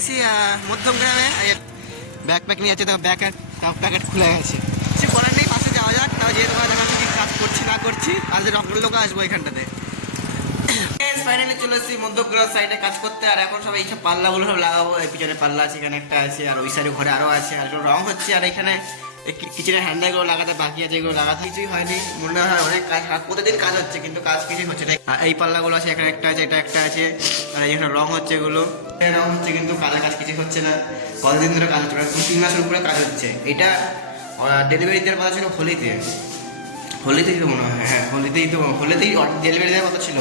আসতেছি মধ্যমগ্রামে। ব্যাকপ্যাক নিয়ে যাচ্ছে, তো প্যাকেট খুলে গেছে, কিছু বলার নেই, পাশে যাওয়া যাক। তাও যেহেতু দেখা কি কাজ করছি না করছি, আর যে রকমের লোক আসবো এখানটাতে। ফাইনালি চলে এসেছি মধ্যগ্রাম সাইডে কাজ করতে। আর এখন সব এইসব পাল্লাগুলো সব লাগাবো। এই পিছনে পাল্লা আছে, এখানে একটা আছে, আর ওই সাইডে ঘরে আরও আছে, আর এগুলো রং হচ্ছে। আর এখানে কিচেনের হ্যান্ডেলগুলো লাগাতে বাকি আছে, এগুলো লাগাতে কিছুই হয়নি। মনে হয় অনেক কাজ, প্রতিদিন কাজ হচ্ছে কিন্তু কাজ কিছুই হচ্ছে না। আর এই পাল্লাগুলো আছে, এখানে একটা আছে, এটা একটা আছে, আর এখানে রং হচ্ছে, এগুলো রং হচ্ছে কিন্তু কাজের কাজ কিছু হচ্ছে না। কতদিন ধরে কাজ হচ্ছে, 2-3 মাসের উপরে কাজ হচ্ছে। এটা ডেলিভারি দেওয়ার কথা ছিল হোলিতেই তো মনে হয়, হ্যাঁ হোলিতেই ডেলিভারি দেওয়ার কথা ছিল।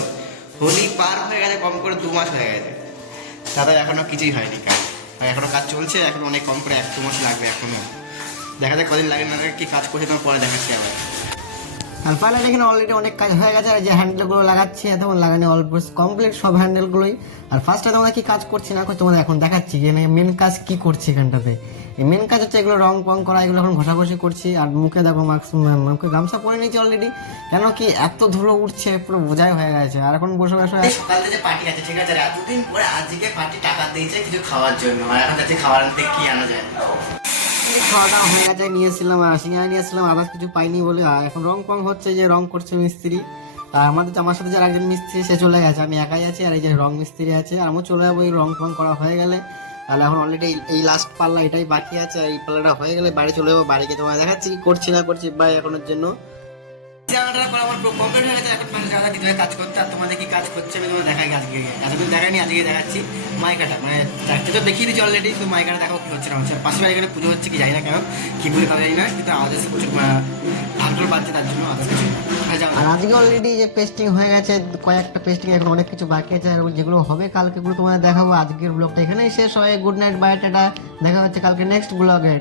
হোলি পার হয়ে গেছে, কম করে 2 মাস হয়ে গেছে, তাদের এখনও কিছুই হয়নি কাজ। আর এখনও কাজ চলছে, এখন অনেক কম করে 1-2 মাস লাগবে এখনও। দেখা যাক কদিন লাগে না লাগে, কি কাজ করছে তোমার পরে দেখাচ্ছি আবার। আর ফাইনালি এখানে অলরেডি অনেক কাজ হয়ে গেছে। আর যে হ্যান্ডেলগুলো লাগাচ্ছে তখন লাগানো অলমোস্ট কমপ্লিট সব হ্যান্ডেলগুলোই। আর ফার্স্টে তোমরা কি কাজ করছি না করছি তোমাদের এখন দেখাচ্ছি যে মেন কাজ কি করছি এখানটাতে। এই মেন কাজ হচ্ছে এগুলো রং পং করা, এগুলো এখন ঘষাঘষি করছি। আর মুখে দেখো মুখে গামছা পরে নিয়েছি অলরেডি, কেন কি এত ধুলো উঠছে পুরো বোঝাই হয়ে গেছে। আর এখন বসে বসে সকাল থেকে পার্টি আছে, ঠিক আছে, এতদিন পরে আজকে পার্টি টাকা দিয়েছে কিছু খাওয়ার জন্য। আর এখন যাচ্ছে খাবার আনতে, কি আনা যায়। খাওয়া দাওয়া হয়ে গেছে, নিয়েছিলাম আর সিঙ্গারা নিয়েছিলাম, আদার্স কিছু পাইনি বলে। আর এখন রং পং হচ্ছে, যে রং করছে মিস্ত্রি। আর আমার সাথে যারা একজন মিস্ত্রি সে চলে গেছে, আমি একাই আছি। আর এই যে রং মিস্ত্রি আছে, আর আমিও চলে যাবো এই রং পং করা হয়ে গেলে। তাহলে এখন অলরেডি এই লাস্ট পাল্লা এটাই বাকি আছে। আর এই পাল্লাটা হয়ে গেলে বাড়ি চলে যাবো। বাড়িকে তোমার দেখাচ্ছি কি করছি না করছি বাই এখনের জন্য। জায়গাটা পর আমার পুরো কমপ্লিট হয়ে গেছে। এখন মানে জায়গা দিতে কাজ করতে, আর তোমাদের কি কাজ করছে আমি তোমাদের দেখাই। আজকে এতদিন দেখাইনি, আজকে দেখাচ্ছি। মাইকাটা মানে চারটে তো দেখিয়ে দিচ্ছি অলরেডি, তো মাইকাটা দেখো কি হচ্ছে না হচ্ছে। পাশে বাড়ি এখানে পুজো হচ্ছে, কি জানি না কেন, কি পুজো তা জানি না, কিন্তু আমাদের প্রচুর ঢাকঢোল বাজছে, তার জন্য আদার্স কিছু না। আর আজকে অলরেডি যে পেস্টিং হয়ে গেছে, কয়েকটা পেস্টিং এখন অনেক কিছু বাকি আছে। আর যেগুলো হবে কালকে গুলো তোমাদের দেখাবো। আজকের ব্লগটা এখানেই শেষ হয়। গুড নাইট, বাই, টাটা, দেখা হচ্ছে কালকে নেক্সট ব্লগে।